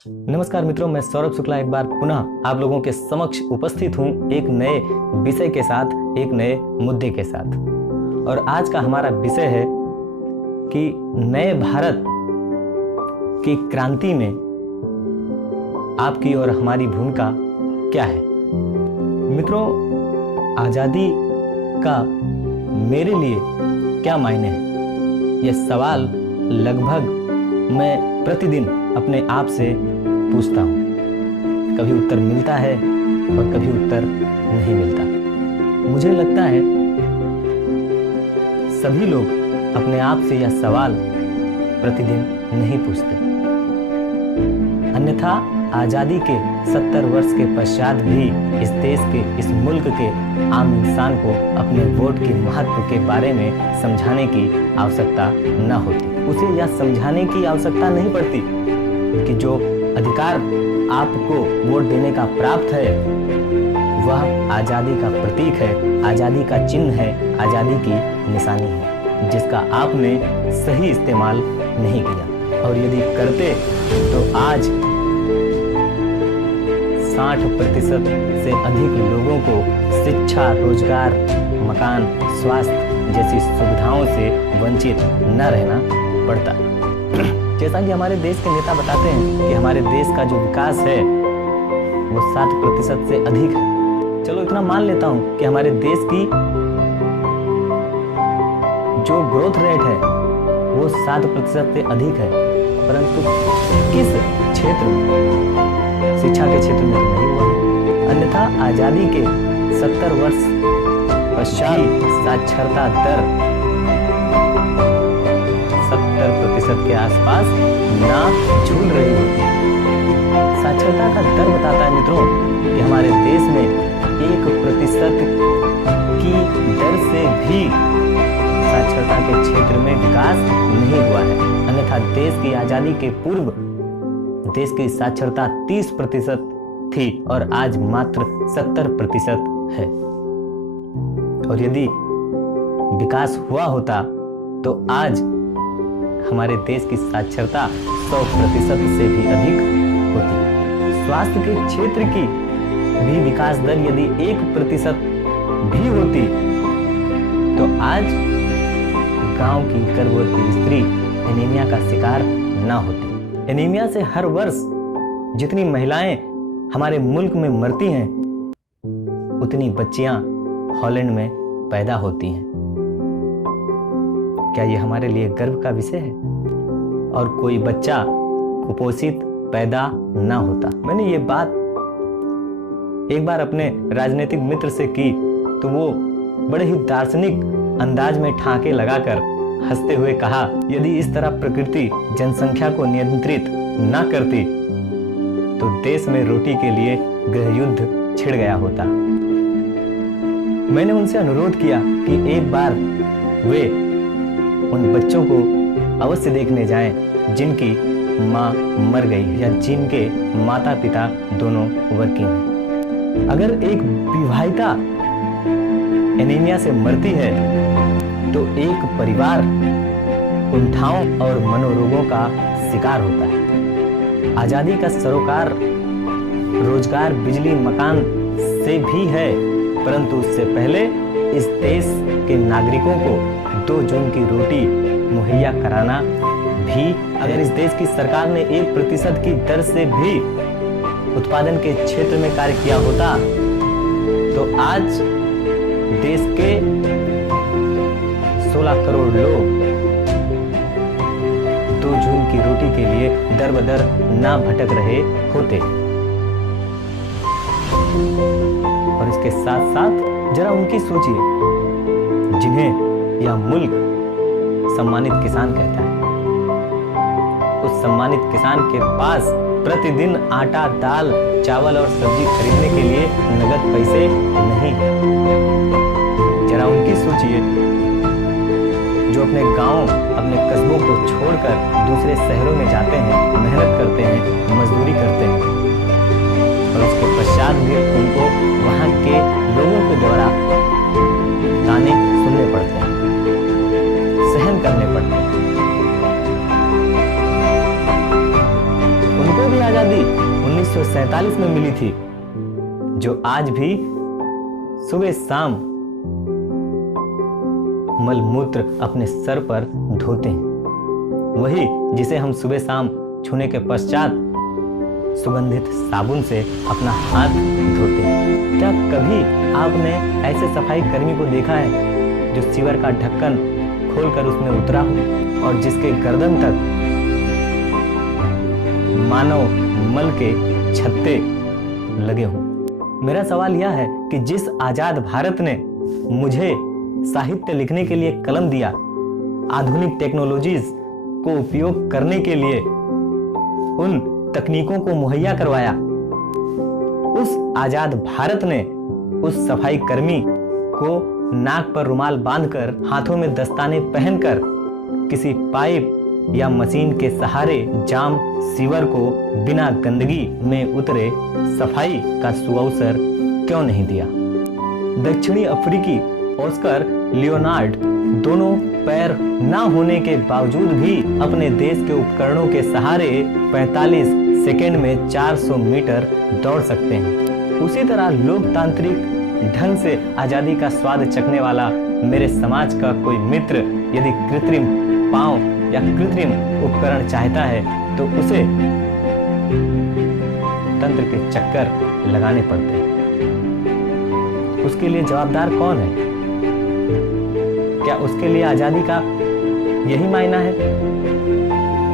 नमस्कार मित्रों, मैं सौरभ शुक्ला एक बार पुनः आप लोगों के समक्ष उपस्थित हूं एक नए विषय के साथ, एक नए मुद्दे के साथ। और आज का हमारा विषय है कि नए भारत की क्रांति में आपकी और हमारी भूमिका क्या है। मित्रों, आज़ादी का मेरे लिए क्या मायने है, यह सवाल लगभग मैं प्रतिदिन अपने आप से पूछता हूँ। कभी उत्तर मिलता है और कभी उत्तर नहीं मिलता। मुझे लगता है सभी लोग अपने आप से यह सवाल प्रतिदिन नहीं पूछते, अन्यथा आज़ादी के 70 वर्ष के पश्चात भी इस देश के, इस मुल्क के आम इंसान को अपने वोट के महत्व के बारे में समझाने की आवश्यकता न होती। उसे यह समझाने की आवश्यकता नहीं पड़ती कि जो अधिकार आपको वोट देने का प्राप्त है वह आज़ादी का प्रतीक है, आज़ादी का चिन्ह है, आज़ादी की निशानी है, जिसका आपने सही इस्तेमाल नहीं किया। और यदि करते तो आज 60% से अधिक लोगों को शिक्षा, रोजगार, मकान, स्वास्थ्य जैसी सुविधाओं से वंचित न रहना पड़ता। जैसा कि हमारे देश के नेता बताते हैं कि हमारे देश का जो विकास है वो 60% से अधिक है। चलो इतना मान लेता हूं कि हमारे देश की जो ग्रोथ रेट है वो 60% से अधिक है, परंतु किस क्षेत्र में? शिक्षा के क्षेत्र में तो नहीं हुआ। अन्यथा आजादी के 70 वर्ष पश्चात साक्षरता दर 70% के आसपास ना झूल रही होती। साक्षरता का दर बताता है मित्रों कि हमारे देश में 1% की दर से भी साक्षरता के क्षेत्र में विकास नहीं हुआ है। अन्यथा देश की आजादी के पूर्व देश की साक्षरता 30% थी और आज मात्र 70% है। और यदि विकास हुआ होता तो आज हमारे देश की साक्षरता 100% से भी अधिक होती। स्वास्थ्य के क्षेत्र की भी विकास दर यदि 1% भी होती तो आज गांव की गर्भवती स्त्री एनीमिया का शिकार न होती। एनीमिया से हर वर्ष जितनी महिलाएं हमारे मुल्क में मरती हैं उतनी बच्चियां हॉलैंड में पैदा होती हैं। क्या ये हमारे लिए गर्व का विषय है? और कोई बच्चा कुपोषित पैदा ना होता। मैंने ये बात एक बार अपने राजनीतिक मित्र से की तो वो बड़े ही दार्शनिक अंदाज में ठाके लगाकर हंसते हुए कहा, यदि इस तरह प्रकृति जनसंख्या को नियंत्रित ना करती तो देश में रोटी के लिए गृह युद्ध छिड़ गया होता। मैंने उनसे अनुरोध किया कि एक बार वे उन बच्चों को अवश्य देखने जाएं जिनकी माँ मर गई या जिनके माता पिता दोनों वर्किंग हैं। अगर एक विवाहिता एनीमिया से मरती है तो एक परिवार कुंठाओं और मनोरोगों का शिकार होता है। आजादी का सरोकार रोजगार, बिजली, मकान से भी है, परंतु उससे पहले इस देश के नागरिकों को 2 जून की रोटी मुहैया कराना भी। अगर इस देश की सरकार ने 1% की दर से भी उत्पादन के क्षेत्र में कार्य किया होता तो आज देश के 16 करोड़ लोग 2 जून की रोटी के लिए दर बदर ना भटक रहे होते। और इसके साथ साथ जरा उनकी सोचिए जिन्हें यह मुल्क सम्मानित किसान कहता है। उस सम्मानित किसान के पास प्रतिदिन आटा, दाल, चावल और सब्जी खरीदने के लिए नगद पैसे नहीं। जरा उनकी सोचिए जो अपने गांव, अपने कस्बों को छोड़कर दूसरे शहरों में जाते हैं, मेहनत करते हैं, मजदूरी करते हैं और उसके पश्चात भी उनको वहां के लोगों के द्वारा ताने सुनने पड़ते हैं, सहन करने पड़ते हैं। उनको भी आजादी आज़ादी 1947 में मिली थी, जो आज भी सुबह शाम मलमूत्र अपने सर पर धोते हैं, वही जिसे हम सुबह शाम छूने के पश्चात सुगंधित साबुन से अपना हाथ धोते हैं। क्या कभी आपने ऐसे सफाई कर्मी को देखा है जो सीवर का ढक्कन खोलकर उसमें उतरा हो और जिसके गर्दन तक मानव मल के छत्ते लगे हों? मेरा सवाल यह है कि जिस आजाद भारत ने मुझे साहित्य लिखने के लिए कलम दिया, आधुनिक टेक्नोलॉजीज को उपयोग करने के लिए उन तकनीकों को मुहैया करवाया, उस आजाद भारत ने उस सफाई कर्मी को नाक पर रुमाल बांधकर, हाथों में दस्ताने पहनकर, किसी पाइप या मशीन के सहारे जाम सीवर को बिना गंदगी में उतरे सफाई का सुअवसर क्यों नहीं दिया? दक्षिणी अफ्रीकी ऑस्कर लियोनार्ड दोनों पैर ना होने के बावजूद भी अपने देश के उपकरणों के सहारे 45 सेकेंड में 400 मीटर दौड़ सकते हैं। उसी तरह लोकतांत्रिक ढंग से आजादी का स्वाद चखने वाला मेरे समाज का कोई मित्र यदि कृत्रिम पांव या कृत्रिम उपकरण चाहता है तो उसे तंत्र के चक्कर लगाने पड़ते हैं। उसके लिए जवाबदार कौन है? क्या उसके लिए आजादी का यही मायना है?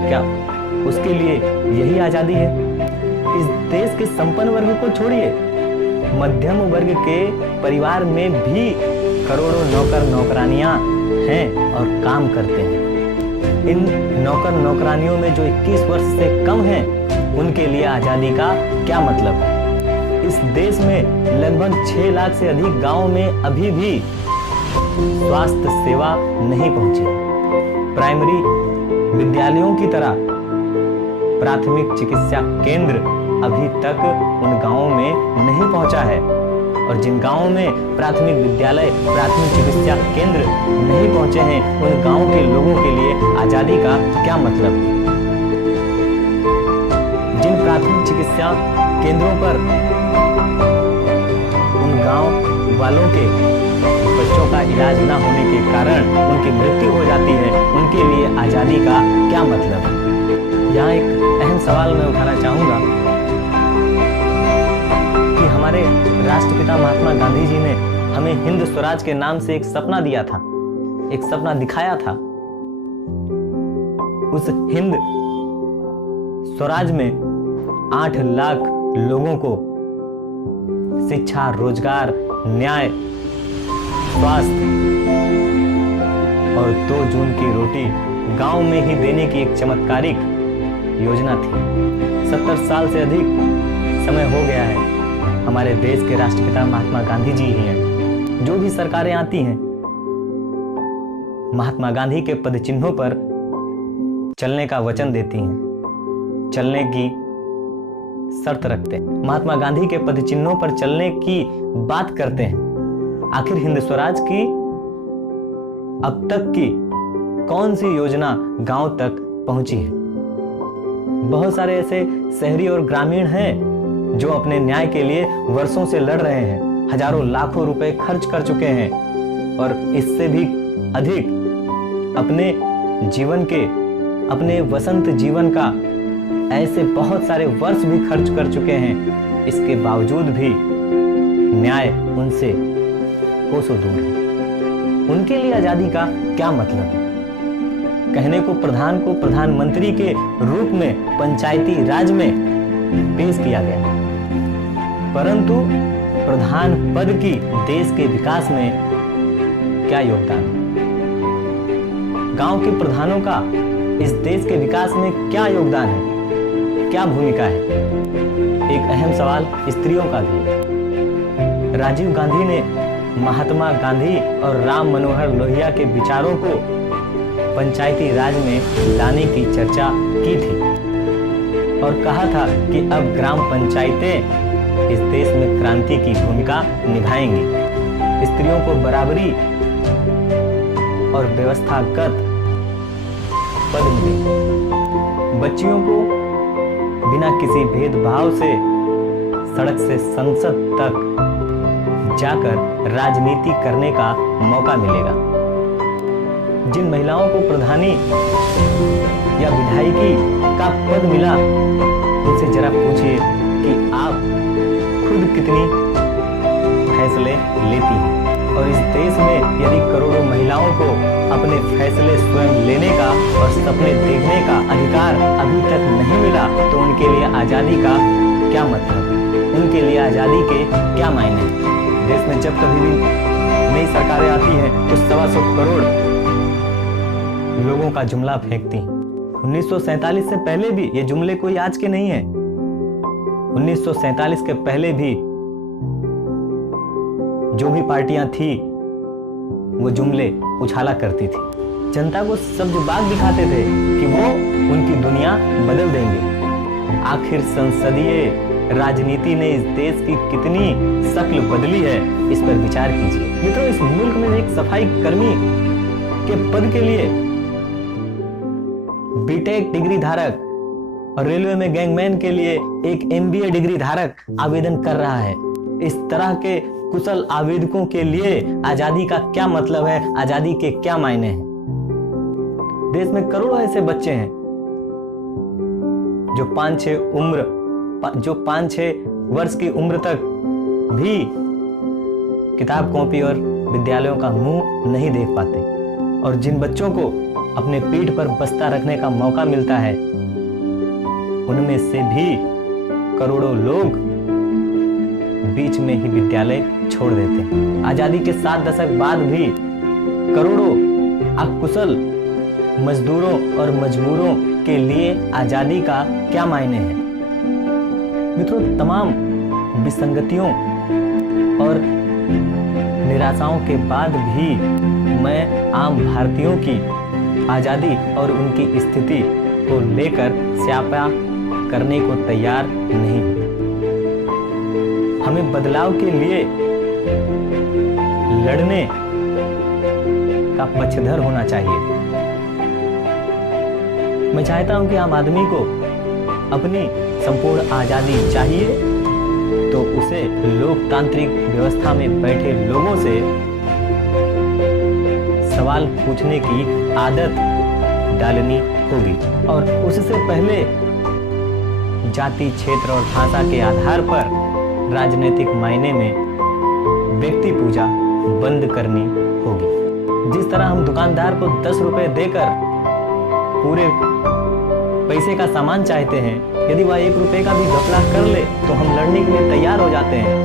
क्या उसके लिए यही आजादी है? इस देश के संपन्न वर्ग को छोड़िए, मध्यम वर्ग के परिवार में भी करोड़ों नौकर नौकरानियां हैं और काम करते हैं। इन नौकर नौकरानियों में जो 21 वर्ष से कम हैं, उनके लिए आजादी का क्या मतलब है? इस देश में लगभग 6 लाख से अधिक गांवों में अभी भी स्वास्थ्य सेवा नहीं पहुंची। प्राइमरी विद्यालयों की तरह प्राथमिक चिकित्सा केंद्र अभी तक उन गांवों में नहीं पहुंचा है, और जिन गांवों में प्राथमिक विद्यालय, प्राथमिक चिकित्सा केंद्र नहीं पहुंचे हैं, उन गांवों के लोगों के लिए आजादी का क्या मतलब? जिन प्राथमिक चिकित्सा केंद्रों पर उन गांव वालों के बच्चों का इलाज न होने के कारण उनकी मृत्यु हो जाती है, उनके लिए आजादी का क्या मतलब? यहाँ एक अहम सवाल मैं उठाना चाहूंगा कि हमारे राष्ट्रपिता महात्मा गांधी जी ने हमें हिंद स्वराज के नाम से एक सपना दिया था, एक सपना दिखाया था। उस हिंद स्वराज में 8 लाख लोगों को शिक्षा, रोजगार, न्याय, स्वास्थ्य और 2 जून की रोटी गांव में ही देने की एक चमत्कारिक योजना थी। 70 साल से अधिक समय हो गया है, हमारे देश के राष्ट्रपिता महात्मा गांधी जी ही हैं। जो भी सरकारें आती हैं, महात्मा गांधी के पदचिन्हों पर चलने का वचन देती हैं, चलने की शर्त रखते हैं, महात्मा गांधी के पदचिन्हों पर चलने की बात करते हैं। आखिर हिंद स्वराज की अब तक की कौन सी योजना गांव तक पहुंची है? बहुत सारे ऐसे शहरी और ग्रामीण हैं जो अपने न्याय के लिए वर्षों से लड़ रहे हैं, हजारों लाखों रुपए खर्च कर चुके हैं, और इससे भी अधिक अपने जीवन के, अपने वसंत जीवन का ऐसे बहुत सारे वर्ष भी खर्च कर चुके हैं। इसके बावजूद भी न्याय उनसे कोसों दूर है। उनके लिए आजादी का क्या मतलब है? कहने को प्रधान को प्रधानमंत्री के रूप में पंचायती राज में पेश किया गया, परंतु प्रधान पद की देश के विकास में क्या योगदान? गांव के प्रधानों का इस देश के विकास में क्या योगदान है, क्या भूमिका है? एक अहम सवाल स्त्रियों का भी। राजीव गांधी ने महात्मा गांधी और राम मनोहर लोहिया के विचारों को पंचायती राज में लाने की चर्चा की थी और कहा था कि अब ग्राम पंचायतें इस देश में क्रांति की भूमिका निभाएंगी। स्त्रियों को बराबरी और व्यवस्थागत पद मिलेंगे। बच्चियों को बिना किसी भेदभाव से सड़क से संसद तक जाकर राजनीति करने का मौका मिलेगा। जिन महिलाओं को प्रधानी या विधायकी का पद मिला, उनसे जरा पूछिए कि आप खुद कितनी फैसले लेती हैं। और इस देश में यदि करोड़ों महिलाओं को अपने फैसले स्वयं लेने का और सपने देखने का अधिकार अभी तक नहीं मिला, तो उनके लिए आज़ादी का क्या मतलब, उनके लिए आज़ादी के क्या मायने। देश में जब कभी भी नई सरकारें आती हैं तो 125 करोड़ लोगों का जुमला फेंकती हैं। 1947 से पहले भी ये जुमले कोई आज के नहीं है। 1947 के पहले भी जो भी पार्टियां थी वो जुमले उछाला करती थी, जनता को सब्ज बाग दिखाते थे कि वो उनकी दुनिया बदल देंगे। आखिर संसदीय राजनीति ने इस देश की कितनी शक्ल बदली है, इस पर विचार कीजिए। मित्रों, इस मुल्क में एक सफाई कर्मी के पद के लिए बीटेक डिग्री धारक और रेलवे में गैंगमैन के लिए एक MBA डिग्री धारक आवेदन कर रहा है। इस तरह के कुशल आवेदकों के लिए आजादी का क्या मतलब है, आजादी के क्या मायने हैं। देश में करोड़ों ऐसे बच्चे हैं जो 5-6 वर्ष की उम्र तक भी किताब कॉपी और विद्यालयों का मुंह नहीं देख पाते, और जिन बच्चों को अपने पीठ पर बस्ता रखने का मौका मिलता है, उनमें से भी करोड़ों लोग बीच में ही विद्यालय छोड़ देते हैं। आजादी के 7 दशक बाद भी करोड़ों अकुशल मजदूरों और मजबूरों के लिए आजादी का क्या मायने है। मित्रों, तमाम विसंगतियों और निराशाओं के बाद भी मैं आम भारतीयों की आजादी और उनकी स्थिति को लेकर स्यापा करने को तैयार नहीं हूं। हमें बदलाव के लिए लड़ने का पक्षधर होना चाहिए। मैं चाहता हूं कि आम आदमी को अपनी संपूर्ण आजादी चाहिए, तो उसे लोकतांत्रिक व्यवस्था में बैठे लोगों से सवाल पूछने की आदत डालनी होगी, और उससे पहले जाति, क्षेत्र और भाषा के आधार पर राजनीतिक मायने में व्यक्ति पूजा बंद करनी होगी। जिस तरह हम दुकानदार को 10 रुपए देकर पूरे पैसे का सामान चाहते हैं, यदि वह 1 रुपए का भी घपला कर ले तो हम लड़ने के लिए तैयार हो जाते हैं।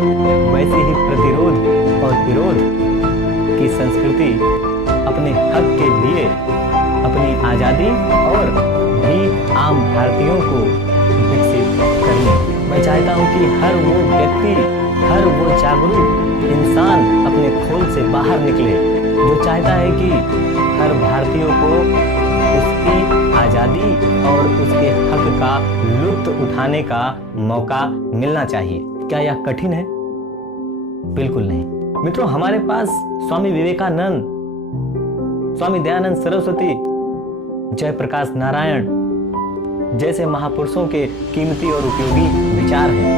वैसे ही प्रतिरोध और विरोध की संस्कृति अपने हक के लिए अपनी आजादी और भी आम भारतीयों को विकसित करनी। मैं चाहता हूं कि हर वो व्यक्ति, हर वो जागरूक इंसान अपने खोल से बाहर निकले, जो चाहता है कि हर भारतीय को उसकी आजादी और उसके हक का लुत्फ उठाने का मौका मिलना चाहिए। क्या यह कठिन है? बिल्कुल नहीं। मित्रों, हमारे पास स्वामी विवेकानंद, स्वामी दयानंद सरस्वती, जयप्रकाश नारायण जैसे महापुरुषों के कीमती और उपयोगी विचार हैं।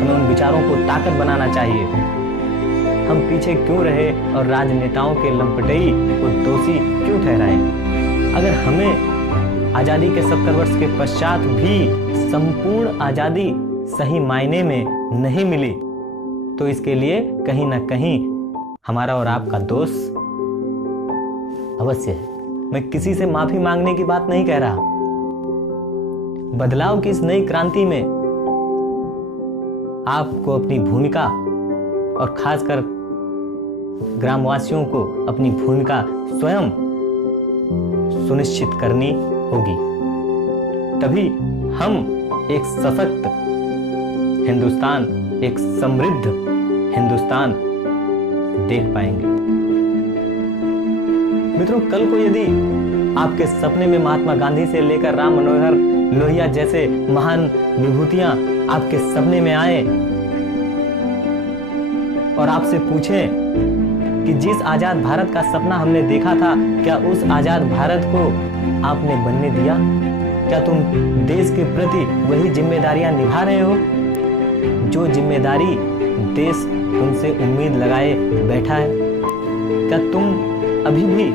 हमें उन विचारों को ताकत बनाना चाहिए। हम पीछे क्यों रहे और राजनेताओं के लंपटई को दोषी क्यों ठहराएं? अगर हमें आजादी के 70 वर्ष के पश्चात भी संपूर्ण आजादी सही मायने में नहीं मिली, तो इसके लिए कहीं ना कहीं हमारा और आपका दोष अवश्य है। मैं किसी से माफी मांगने की बात नहीं कह रहा। बदलाव की इस नई क्रांति में आपको अपनी भूमिका और खासकर ग्रामवासियों को अपनी भूमिका स्वयं सुनिश्चित करनी होगी। तभी हम एक सशक्त हिंदुस्तान, एक समृद्ध हिंदुस्तान देख पाएंगे। मित्रों, कल को यदि आपके सपने में महात्मा गांधी से लेकर राम मनोहर लोहिया जैसे महान विभूतियां आपके सपने में आए और आपसे पूछें कि जिस आजाद भारत का सपना हमने देखा था, क्या उस आजाद भारत को आपने बनने दिया? क्या तुम देश के प्रति वही जिम्मेदारियां निभा रहे हो जो जिम्मेदारी देश तुमसे उम्मीद लगाए बैठा है? क्या तुम अभी भी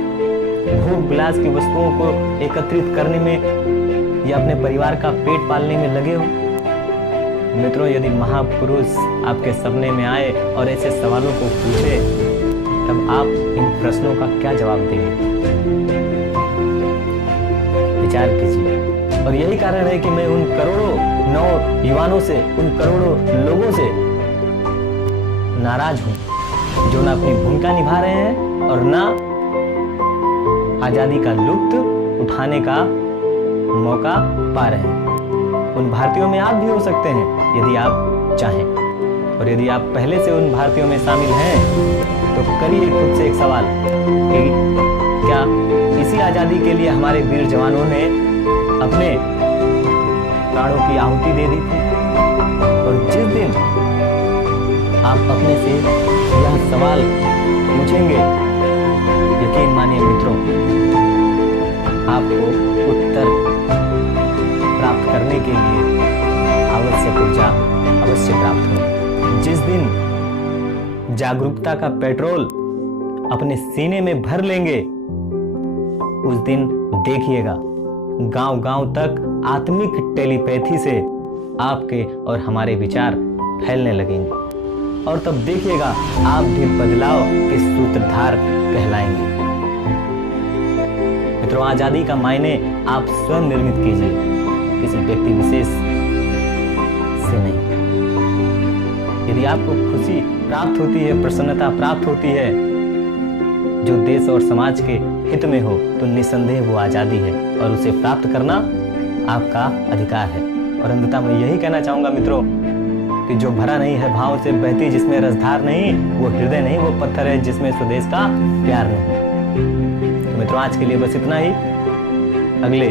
भोग विलास की वस्तुओं को एकत्रित करने में या अपने परिवार का पेट पालने में लगे हो? मित्रों, यदि महापुरुष आपके सपने में आए और ऐसे सवालों को पूछे, तब आप इन प्रश्नों का क्या जवाब देंगे? विचार कीजिए। और यही कारण है कि मैं उन करोड़ों नौयुवानों से, उन करोड़ों लोगों से नाराज हूं जो ना अपनी भूमिका निभा रहे हैं और ना आजादी का लुत्फ उठाने का मौका पा रहे हैं। उन भारतीयों में आप भी हो सकते हैं यदि आप चाहें। और यदि आप पहले से उन भारतीयों में शामिल हैं तो करिए खुद से एक सवाल कि क्या इसी आजादी के लिए हमारे वीर जवानों ने अपने प्राणों की आहुति दे दी थी? और जिस दिन आप अपने से यह सवाल पूछेंगे, यकीन मानिए मित्रों, आपको उत्तर प्राप्त करने के लिए आवश्यक ऊर्जा अवश्य प्राप्त हो। जिस दिन जागरूकता का पेट्रोल अपने सीने में भर लेंगे, उस दिन देखिएगा गांव-गांव तक आत्मिक टेलीपैथी से आपके और हमारे विचार फैलने लगेंगे। और तब देखिएगा आप भी बदलाव के सूत्रधार कहलाएंगे। मित्रों, आजादी का मायने आप स्वयं निर्मित कीजिए, किसी व्यक्ति विशेष से नहीं। यदि आपको खुशी प्राप्त होती है, प्रसन्नता प्राप्त होती है जो देश और समाज के हित में हो, तो निसंदेह वो आजादी है और उसे प्राप्त करना आपका अधिकार है। और अंततः मैं यही कहना चाहूंगा मित्रों कि जो भरा नहीं है भाव से बहती जिसमें रसधार नहीं, वो हृदय नहीं, वो पत्थर है जिसमें स्वदेश का प्यार नहीं। तो मित्रों, आज के लिए बस इतना ही। अगले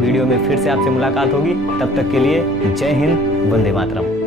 वीडियो में फिर से आपसे मुलाकात होगी। तब तक के लिए जय हिंद, वंदे मातरम।